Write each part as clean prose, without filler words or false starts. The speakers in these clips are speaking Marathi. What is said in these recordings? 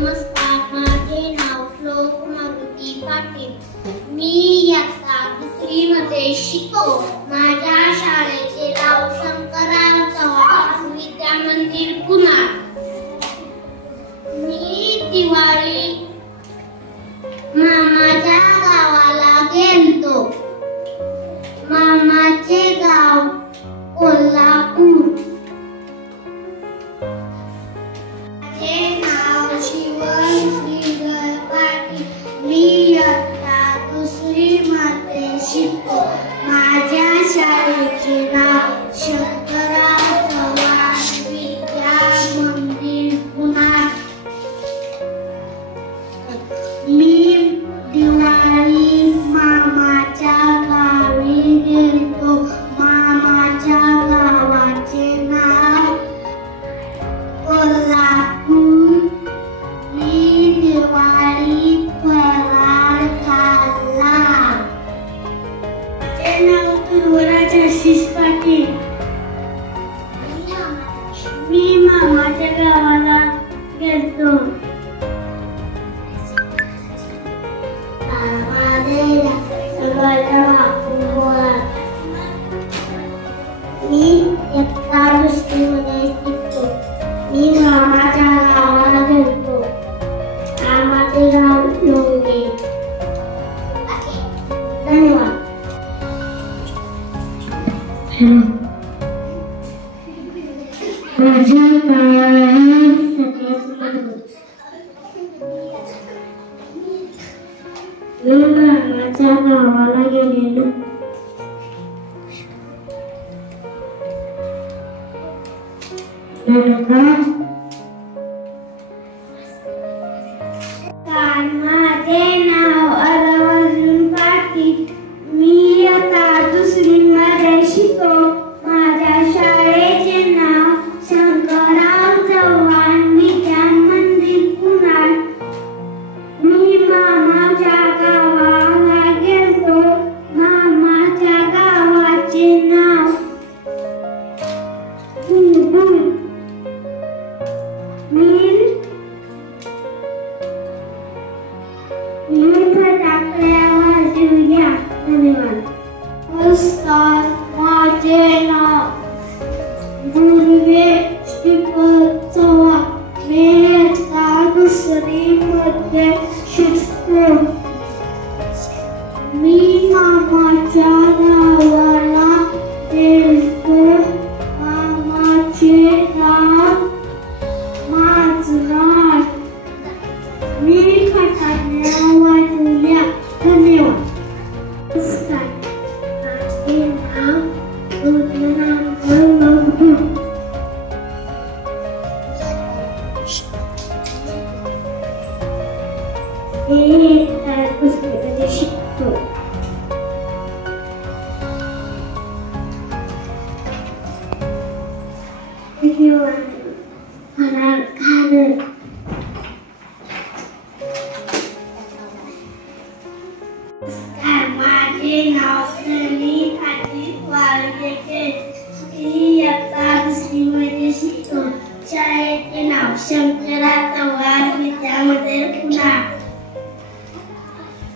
नमस्कार, माझे नाव श्लोक मारुती पाटील. मी इयत्ता 2री मध्ये शिकतो. माझ्या शाळेचे नाव शंकरराव चव्हाण विद्या मंदिर पुणे. मी दिवाळी मामाच्या गावाला गेलतो. मामाचे गाव कोल्हापूर. माझे नाव शिवम श्रीधर पाटील. मी इयत्ता 2री मध्ये शिकतो. माझ्या शाळेचे नाव शंकरराव चव्हाण विद्या मंदिर पुणे. मी दिवाळी मामाच्या गावी गेलतो. मामाच्या गावाचे नाव कोल्हापूर. मी दिवाळी फराळ खाल्ला. माझे नाव पूर्वराज आशिष पाटील. मी मामाच्या गावाला गेलतो. मी इयत्ता 2री मध्ये शिकतो. मी मामाच्या गावाला गेलतो. मामाचे गाव लोंढे. धन्यवाद. माझ्या मामाच्या गावाला गेलेलो. माझे नाव अर्जुन पाटील. मी इयत्ता 2री मध्ये शिकतो. माझ्या शाळेचे नाव शंकरराव चव्हाण विद्या मंदिर पुणे. मी मामाच्या गावाला गेलतो. मामाच्या गावाचे नाव बुलबुल. फटाकड्या वाजवल्या. धन्यवाद. नमस्कार, माझे नाव गुरुवेश श्रीपद चव्हाण. मी इयत्ता 2री मध्ये शिकतो. मी मामाच्या गावाला गेलतो. मामाचे नाव माझनार. मी फटाकड्या वाजवल्या. धन्यवाद. नमस्कार, माझे नाव मी इयत्ता 2री मध्ये शिकतो. फराळ खाणं. माझे नाव सनी पाटील वाळके. मी इयत्ता 2री मध्ये शिकतो. शाळेचे नाव शंकरराव चव्हाण विद्या मंदिर पुणे.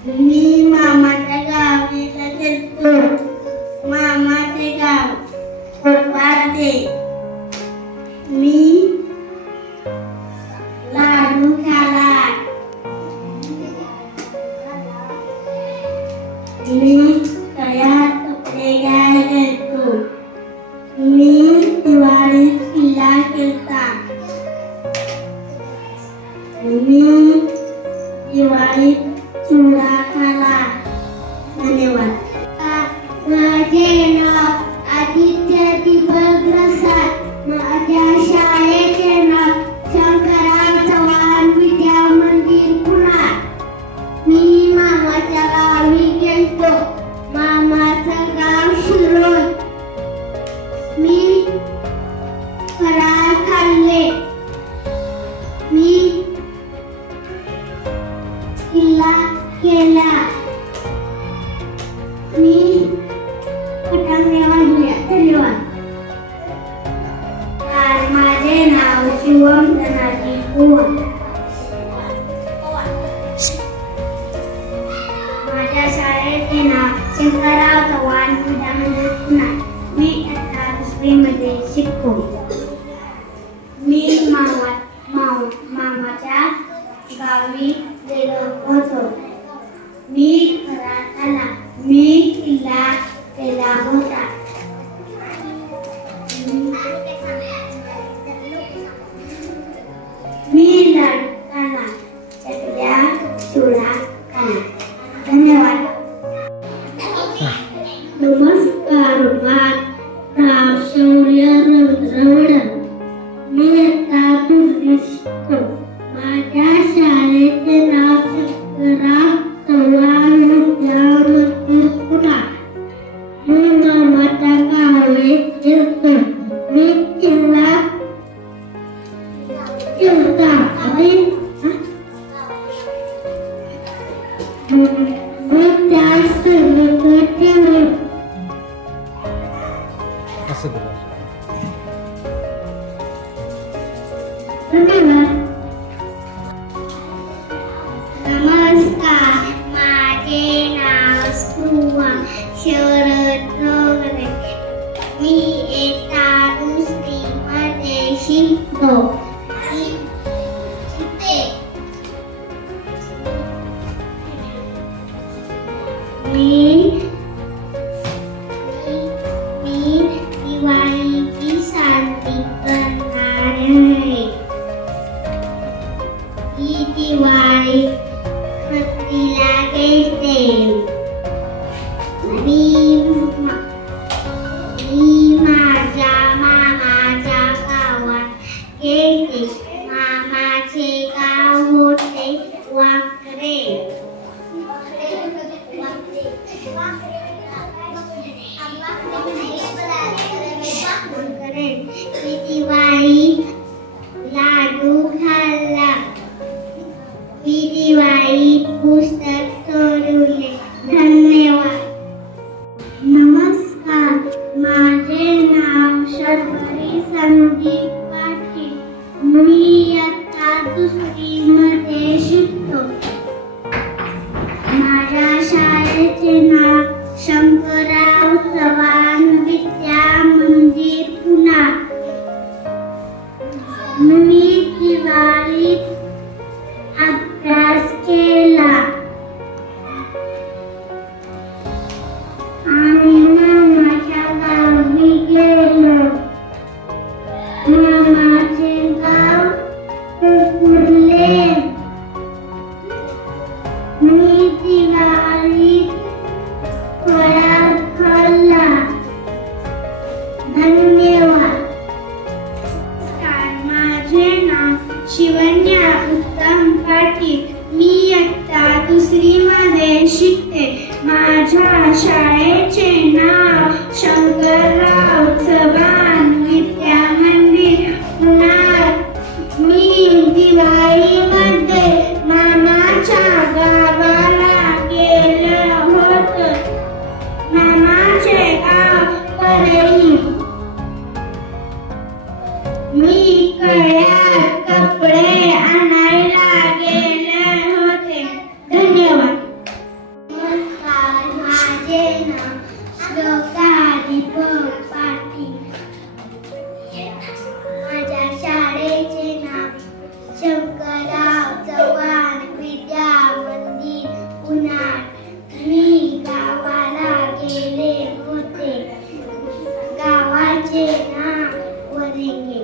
मी मामाच्या गावाला गेलतो. मामाचे गाव कोल्हापूर. मी लाडू खाल्ला. मी तयार कपडे घ्यायला गेलतो. मी दिवाळीत किल्ला केलता. मी दिवाळीत चिवडा खाल्ला. धन्यवाद. माझे नाव आदित्य दीपक प्रसाद. माझ्या शाळेचे नाव शंकरराव चव्हाण विद्या मंदिर पुणे. मी मामाच्या गावी गेलतो. मामाचं गाव शिरोळ. मी फराळ खाल्ले. मी किल्ला केला. मी फटाकड्या वाजवल्या. धन्यवाद. माझे नाव शिवम धनाजी. नमस्कार, माझे नाव स्पृहा शरद नगरे. मी इयत्ता दुसरीमध्ये शिकतो. मी दिवाळीची साजरी करणार आहे. ही दिवाळी पत्नीला घेते. मी माझ्या मामाच्या गावात गेले. मामाचे गाव होते वाकरे. मी दिवाळी लाडू खाल्ला. मी दिवाळी पुस्तक सोडवले. धन्यवाद. नमस्कार, माझे नाव शर्वरी संदीप पाटील. मी इयत्ता दुसरीमध्ये शिकतो. माझ्या शाळेचे नाव शंकरराव चव्हाण विद्या मंदिर पुणे. मी दिवाळीत अभ्यास केला आणि मामाच्या गावी गेलो. मामाचे गाव कुर्ले. मी दिवाळीत फराळ खाल्ला. धन्यवाद. माझे नाव शिवन्या उत्तम पाटील. मी इयत्ता दुसरीमध्ये शिकते. माझ्या शाळेचे नाव शंकरराव चव्हाण विद्या मंदिर पुणे. मी दिवाळीमध्ये मामाच्या गावाला गेलो होतो. मामाचे गाव परळी. मी कळ्यात कपडे आणायला गेले होते. धन्यवाद. नमस्कार, माझे नाव श्लोका दीपक पाटील. माझ्या शाळेचे नाव शंकरराव चव्हाण विद्या मंदिर पुणे. मी गावाला गेले होते. गावाचे नाव वरंगे.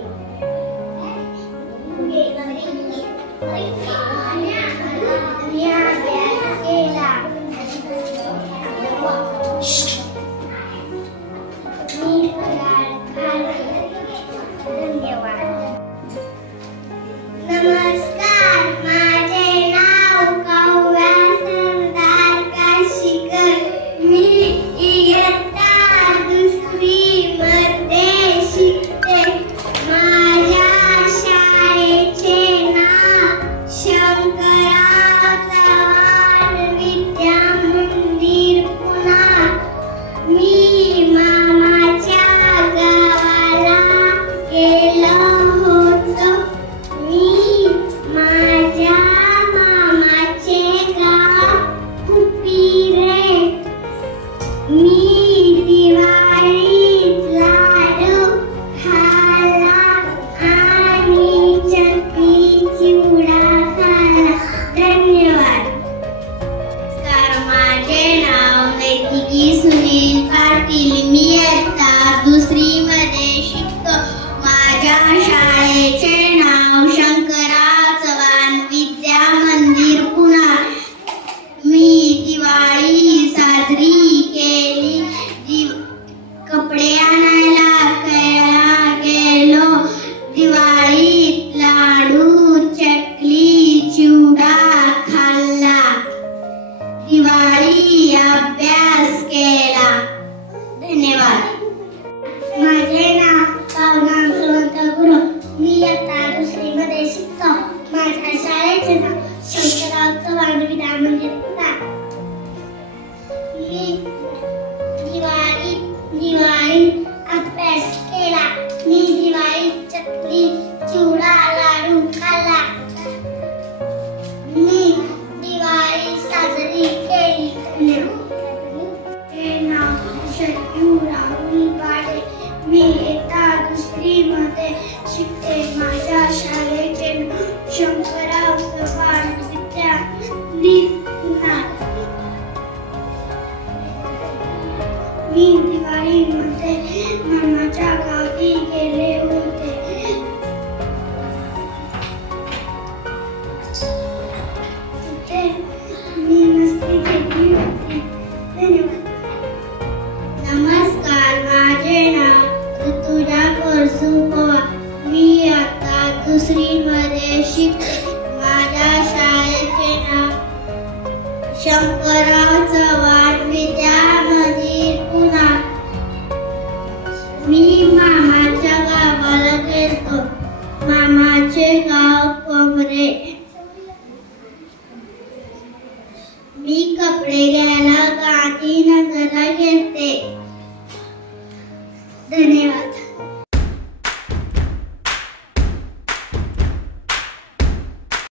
दुसरीमध्ये शिकते. माझ्या शाळेचे नाव शंकरराव चव्हाण विद्यामंदिर पुणा. मी मामाच्या गावाला गेलतो. मामाचे गाव कोमरे. मी कपडे घ्यायला गांधीनगरला गेलते. धन्यवाद.